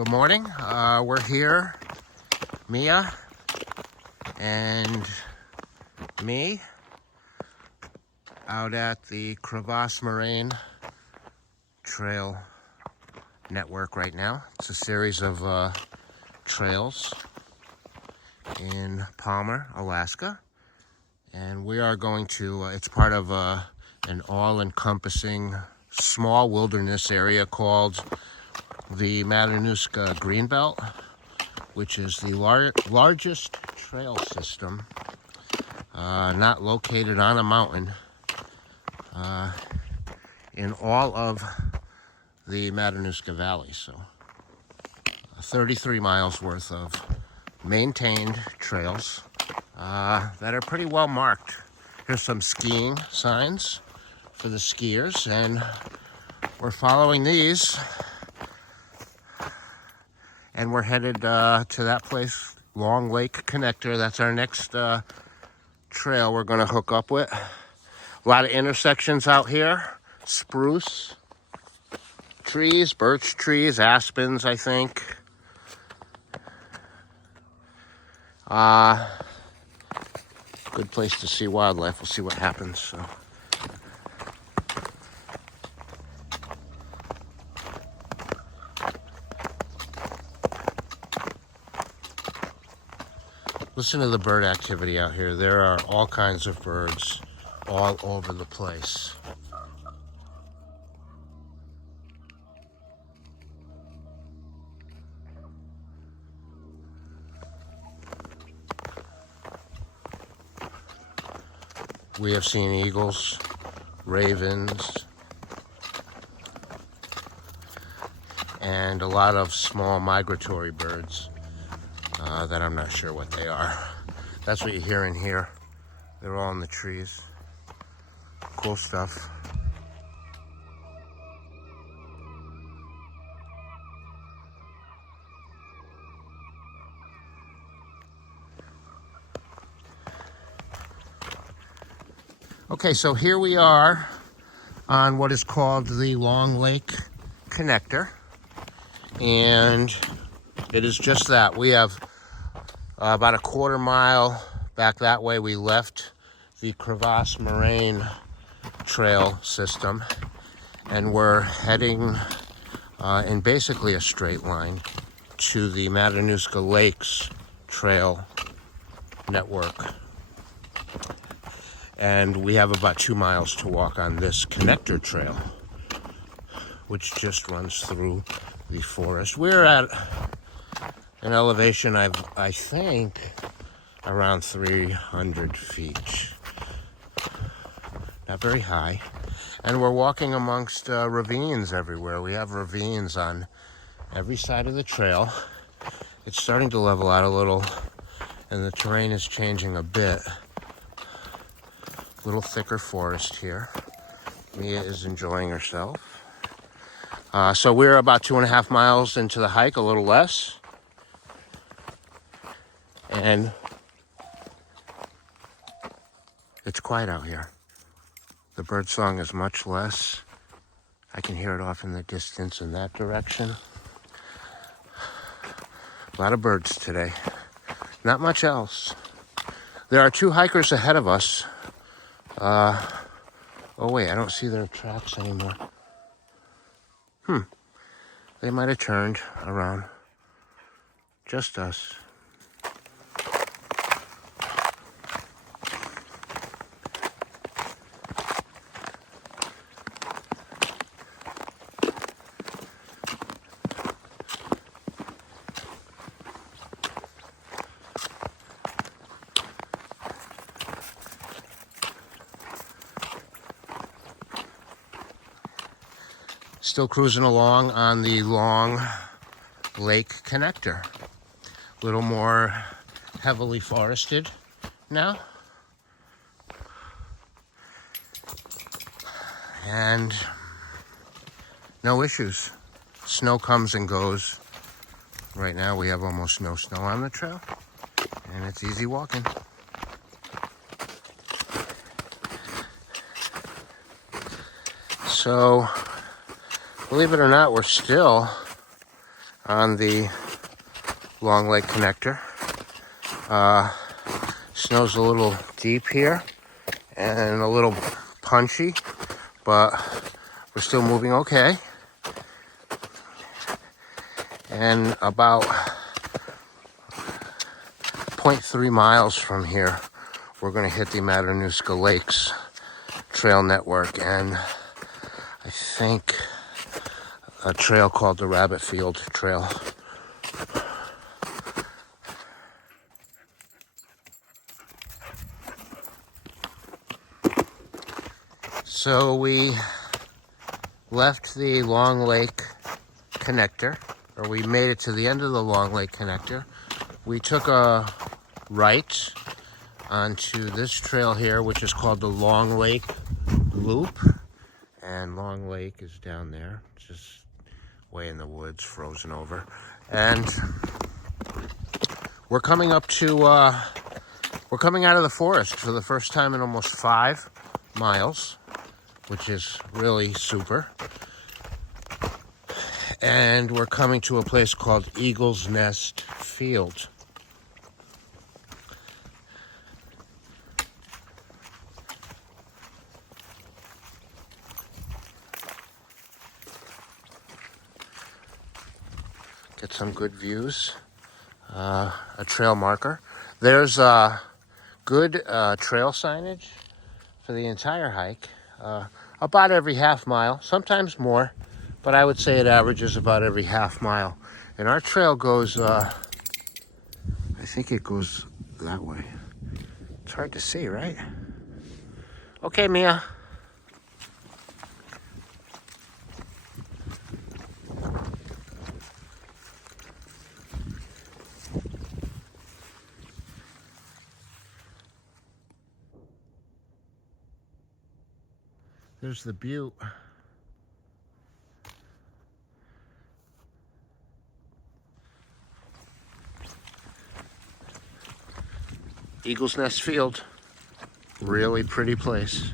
Good morning. We're here, Mia and me, out at the Crevasse Moraine Trail Network right now. It's a series of trails in Palmer, Alaska. And we are going to, it's part of an all-encompassing small wilderness area called the Matanuska Greenbelt, which is the largest trail system not located on a mountain in all of the Matanuska Valley. So 33 miles worth of maintained trails that are pretty well marked. Here's some skiing signs for the skiers, and we're following these. And we're headed to that place, Long Lake Connector. That's our next trail we're going to hook up with. A lot of intersections out here. Spruce trees, birch trees, aspens, I think. Good place to see wildlife. We'll see what happens. So. Listen to the bird activity out here. There are all kinds of birds all over the place. We have seen eagles, ravens, and a lot of small migratory birds that I'm not sure what they are. That's what you hear in here. They're all in the trees. Cool stuff. Okay, so here we are on what is called the Long Lake Connector. And it is just that. We have about a quarter mile back that way. We left the Crevasse Moraine Trail system, and we're heading in basically a straight line to the Matanuska Lakes Trail Network. And we have about 2 miles to walk on this connector trail, which just runs through the forest. We're at an elevation, I think, around 300 feet. Not very high. And we're walking amongst ravines everywhere. We have ravines on every side of the trail. It's starting to level out a little, and the terrain is changing a bit. A little thicker forest here. Mia is enjoying herself. So we're about 2.5 miles into the hike, a little less. And it's quiet out here. The bird song is much less. I can hear it off in the distance in that direction. A lot of birds today. Not much else. There are 2 hikers ahead of us. Oh wait, I don't see their tracks anymore. They might have turned around. Just us. Still cruising along on the Long Lake Connector. A little more heavily forested now. And no issues. Snow comes and goes. Right now we have almost no snow on the trail, and it's easy walking. So, believe it or not, we're still on the Long Lake Connector. Snow's a little deep here and a little punchy, but we're still moving okay. And about 0.3 miles from here, we're going to hit the Matanuska Lakes trail network, and I think a trail called the Rabbit Field Trail. So we left the Long Lake Connector, or we made it to the end of the Long Lake Connector. We took a right onto this trail here, which is called the Long Lake Loop. And Long Lake is down there, just way in the woods, frozen over. And we're coming up to, we're coming out of the forest for the first time in almost 5 miles, which is really super. And we're coming to a place called Eagle's Nest Field. Get some good views. A trail marker. There's good trail signage for the entire hike. About every half mile, sometimes more, but I would say it averages about every half mile. And our trail goes, I think it goes that way. It's hard to see, right? Okay, Mia. There's the butte. Eagle's Nest Field. Really pretty place.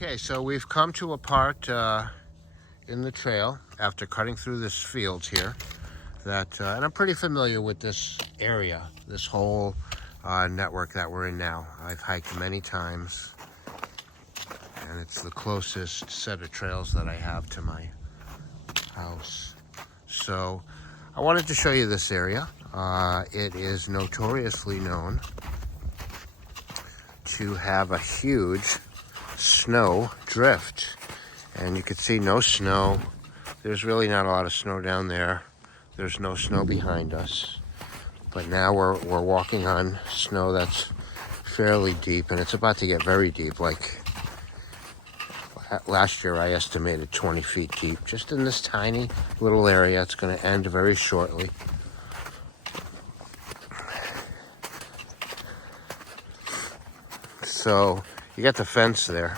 Okay, so we've come to a part in the trail after cutting through this field here that, and I'm pretty familiar with this area, this whole network that we're in now. I've hiked many times, and it's the closest set of trails that I have to my house. So I wanted to show you this area. It is notoriously known to have a huge snow drift, and you can see no snow. There's really not a lot of snow down there. There's no snow behind us, but now we're walking on snow that's fairly deep, and it's about to get very deep. Like last year I estimated 20 feet deep just in this tiny little area. It's going to end very shortly. So you got the fence there,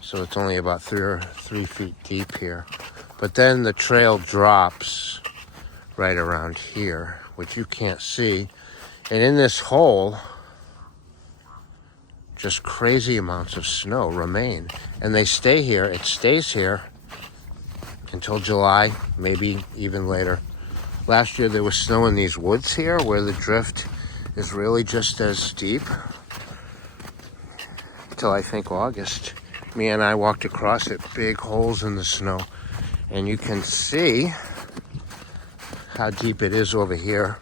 so it's only about 3 feet deep here. But then the trail drops right around here, which you can't see. And in this hole, just crazy amounts of snow remain. And they stay here. It stays here until July, maybe even later. Last year there was snow in these woods here where the drift is really just as deep till I think August. Me and I walked across it, big holes in the snow, and you can see how deep it is over here.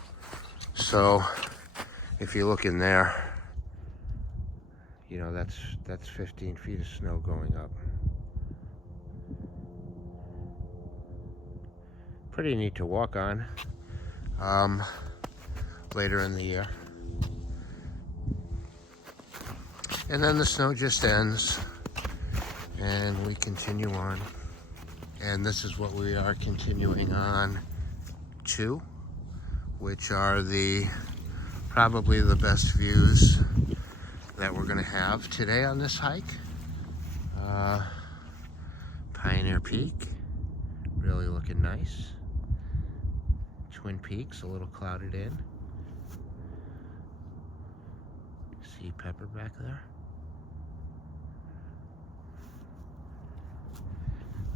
So if you look in there, you know, that's 15 feet of snow going up. Pretty neat to walk on later in the year. And then the snow just ends and we continue on. And this is what we are continuing on to, which are probably the best views that we're gonna have today on this hike. Pioneer Peak, really looking nice. Twin Peaks, a little clouded in. See Pepper back there.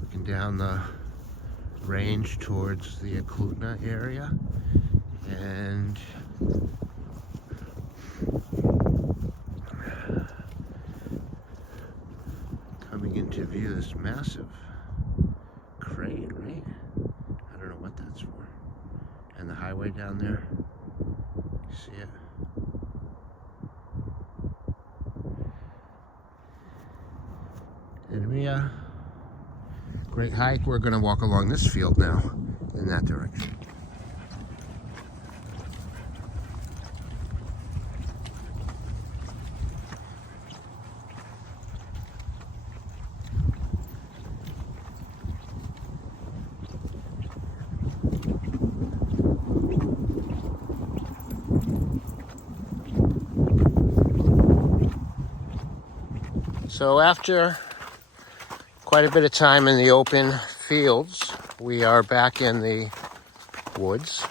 Looking down the range towards the Eklutna area, and coming into view this massive crane, right? I don't know what that's for. And the highway down there, you see it? And great hike. We're gonna walk along this field now in that direction. So after quite a bit of time in the open fields, we are back in the woods.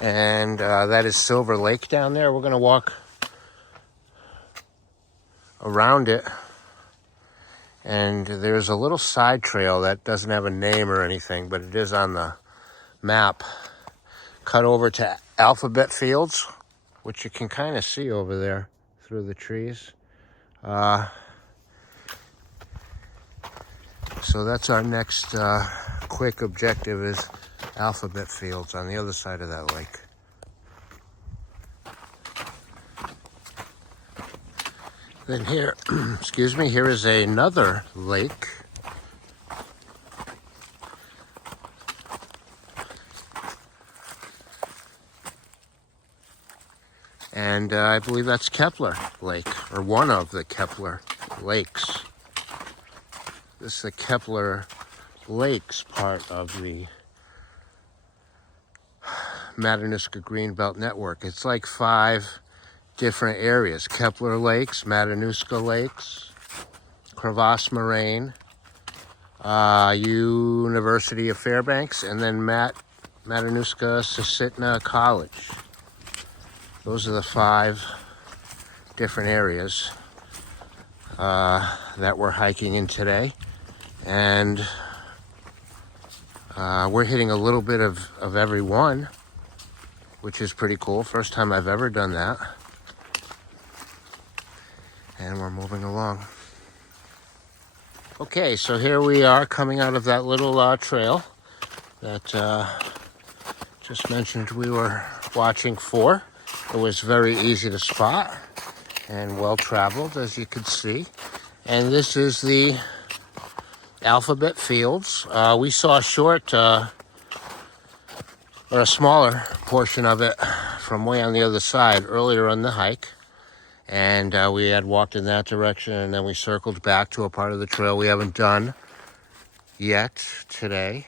And that is Silver Lake down there. We're going to walk around it. And there's a little side trail that doesn't have a name or anything, but it is on the map. Cut over to Alphabet Fields, which you can kind of see over there through the trees. So that's our next quick objective, is Alphabet Fields on the other side of that lake. Then here, excuse me, here is another lake. And I believe that's Kepler Lake, or one of the Kepler Lakes. This is the Kepler Lakes part of the Matanuska Greenbelt Network. It's like 5 different areas: Kepler Lakes, Matanuska Lakes, Crevasse Moraine, University of Fairbanks, and then Matanuska Susitna College. Those are the 5 different areas that we're hiking in today. And we're hitting a little bit of every one, which is pretty cool. First time I've ever done that. And we're moving along. Okay, so here we are coming out of that little trail that just mentioned we were watching for. It was very easy to spot and well traveled, as you can see. And this is the Alphabet Fields. We saw a short, or a smaller portion of it from way on the other side earlier on the hike. And we had walked in that direction, and then we circled back to a part of the trail we haven't done yet today.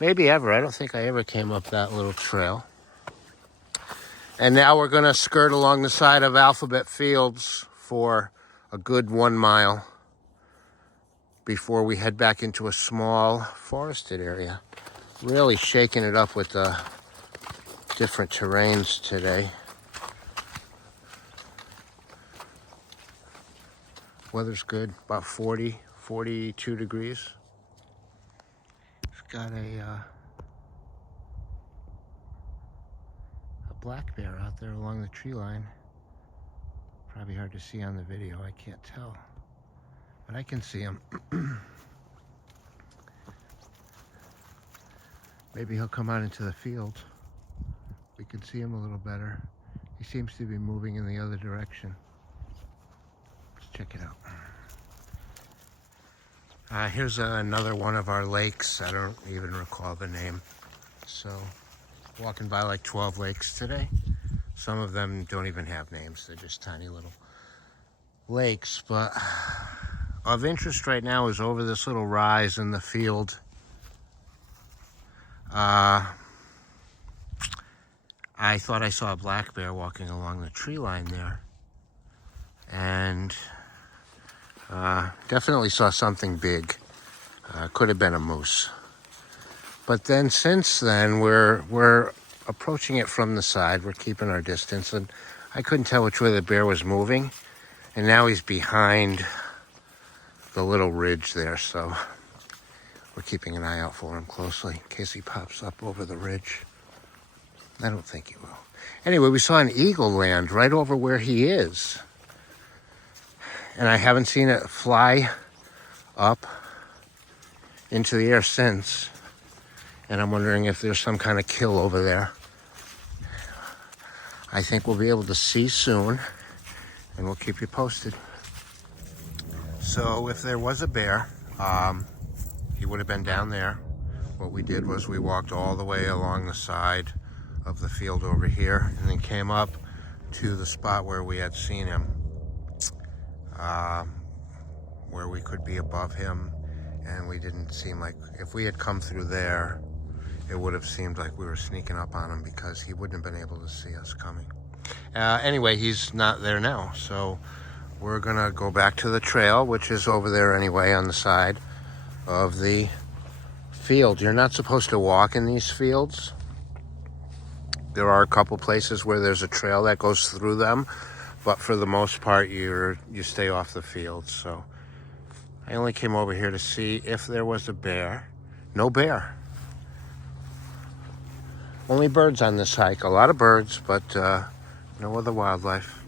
Maybe ever. I don't think I ever came up that little trail. And now we're going to skirt along the side of Alphabet Fields for a good 1 mile before we head back into a small forested area. Really shaking it up with the different terrains today. Weather's good, about 40, 42 degrees. It's got a black bear out there along the tree line. Probably hard to see on the video, I can't tell. But I can see him. Maybe he'll come out into the field. We can see him a little better. He seems to be moving in the other direction. Let's check it out. Here's another one of our lakes. I don't even recall the name. So, walking by like 12 lakes today. Some of them don't even have names. They're just tiny little lakes. But of interest right now is over this little rise in the field. I thought I saw a black bear walking along the tree line there. And definitely saw something big. Could have been a moose. But then since then, we're approaching it from the side. We're keeping our distance. And I couldn't tell which way the bear was moving. And now he's behind the little ridge there. So we're keeping an eye out for him closely in case he pops up over the ridge. I don't think he will. Anyway, we saw an eagle land right over where he is. And I haven't seen it fly up into the air since. And I'm wondering if there's some kind of kill over there. I think we'll be able to see soon. And we'll keep you posted. So if there was a bear, he would have been down there. What we did was we walked all the way along the side of the field over here. And then came up to the spot where we had seen him. Where we could be above him, and we didn't seem like, if we had come through there, it would have seemed like we were sneaking up on him because he wouldn't have been able to see us coming. Anyway, he's not there now, so we're gonna go back to the trail, which is over there anyway on the side of the field. You're not supposed to walk in these fields. There are a couple places where there's a trail that goes through them, but for the most part, you stay off the field. So I only came over here to see if there was a bear. No bear. Only birds on this hike. A lot of birds, but no other wildlife.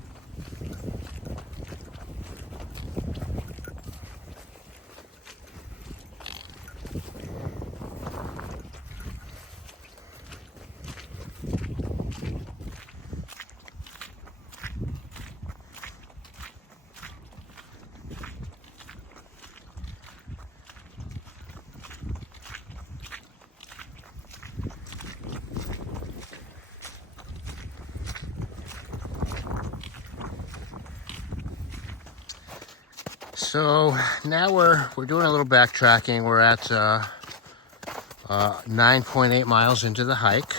So now we're doing a little backtracking. We're at 9.8 miles into the hike.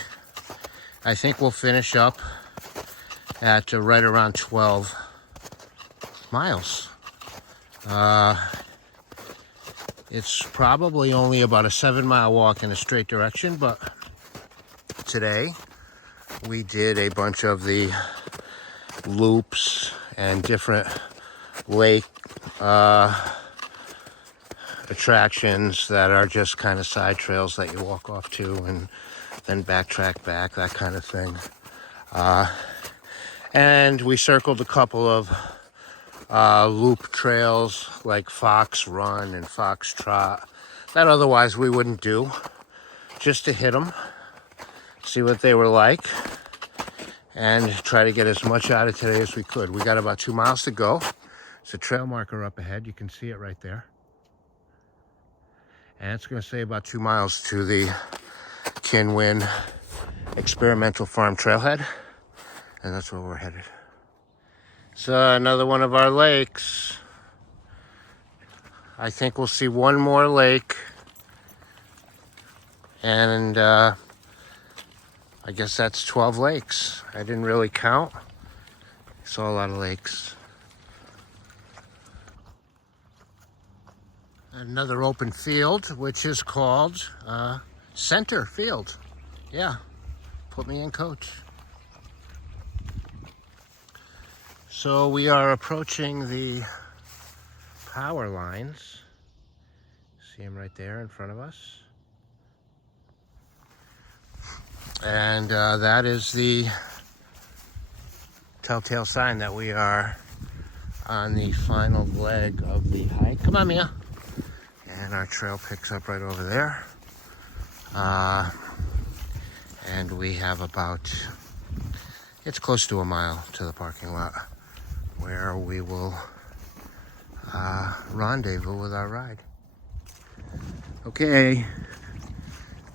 I think we'll finish up at right around 12 miles. It's probably only about a 7-mile walk in a straight direction, but today we did a bunch of the loops and different lake attractions that are just kind of side trails that you walk off to and then backtrack back, that kind of thing. And we circled a couple of loop trails like Fox Run and Fox Trot that otherwise we wouldn't do, just to hit them, see what they were like, and try to get as much out of today as we could. We got about 2 miles to go. There's a trail marker up ahead. You can see it right there. And it's going to say about 2 miles to the Kinwin Experimental Farm Trailhead. And that's where we're headed. So another one of our lakes. I think we'll see one more lake. And I guess that's 12 lakes. I didn't really count. Saw a lot of lakes. Another open field, which is called Center Field. Yeah, put me in, coach. So we are approaching the power lines. See them right there in front of us. And that is the telltale sign that we are on the final leg of the hike. Come on, Mia. And our trail picks up right over there. And we have about, it's close to a mile to the parking lot where we will rendezvous with our ride. Okay,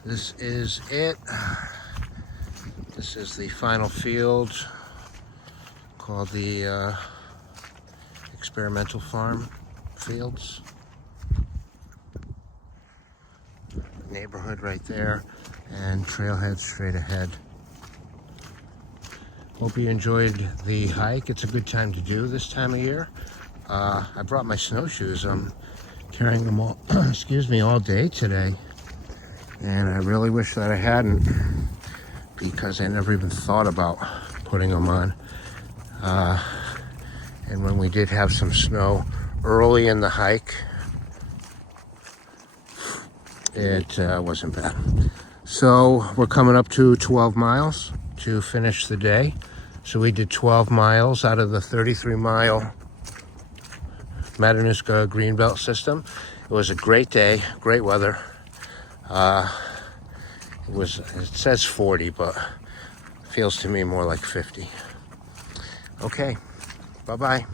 this is it. This is the final field called the Experimental Farm Fields. Neighborhood right there, and trailhead straight ahead. Hope you enjoyed the hike. It's a good time to do this time of year. I brought my snowshoes. I'm carrying them all, excuse me, all day today. And I really wish that I hadn't, because I never even thought about putting them on. And when we did have some snow early in the hike, it wasn't bad. So we're coming up to 12 miles to finish the day. So we did 12 miles out of the 33-mile Matanuska Greenbelt system. It was a great day, great weather. It says 40, but feels to me more like 50. Okay, bye-bye.